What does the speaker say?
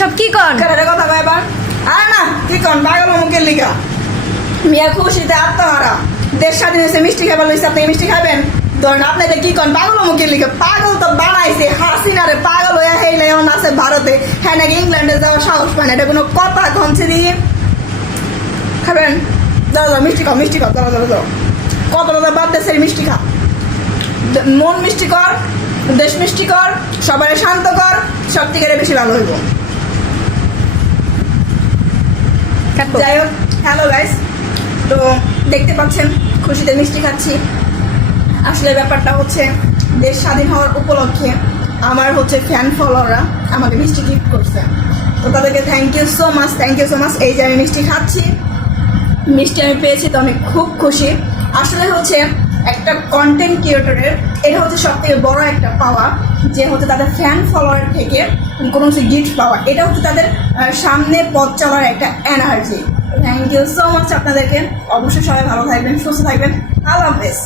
সব কি কন? কারে কথা কয় এবার? আরে না, কি কন পাগল মুখের লিগা। মিয়া খুশিতে আত্মহারা। দেশ স্বাধীন হয়েছে, মিষ্টি খাবার লইছে, আপনি মিষ্টি খাবেন? ধরেন আপনাদের কি কন পাগল মুখের লিগা। পাগল তো বানাইছে হাসিনারে, পাগল হইয়া হেইলে এখন আছে ভারতে, হ্যাঁ নাকি ইংল্যান্ডে যাওয়ার সাহস পায় না। এটা কোনো কথা কমছে দিয়ে খাবেন? দাও দাও মিষ্টি খাও, মিষ্টি খাও, দাও দাও দাও। কত দাদা বাদ দেশের মিষ্টি খা। মন মিষ্টি কর, দেশ মিষ্টি কর, সবাই শান্ত কর, সব থেকে বেশি ভালো হইব। যাই হোক, হ্যালো গাইস, তো দেখতে পাচ্ছেন খুশিতে মিষ্টি খাচ্ছি। আসলে ব্যাপারটা হচ্ছে দেশ স্বাধীন হওয়ার উপলক্ষে আমার হচ্ছে ফ্যান ফলোয়াররা আমাকে মিষ্টি গিফট করছে, তো তাদেরকে thank you so much, thank you so much. এই যে আমি মিষ্টি খাচ্ছি, মিষ্টি আমি পেয়েছি তো আমি খুব খুশি। আসলে হচ্ছে একটা কন্টেন্ট ক্রিয়েটরের এটা হচ্ছে সব থেকে বড় একটা পাওয়া, যে হচ্ছে তাদের ফ্যান ফলোয়ার থেকে কোনো কিছু গিফট পাওয়া। এটা হচ্ছে তাদের সামনে পথ চলার একটা energy. Thank you so much আপনাদেরকে। অবশ্যই সবাই ভালো থাকবেন, সুস্থ থাকবেন। আল্লাহ হাফেজ।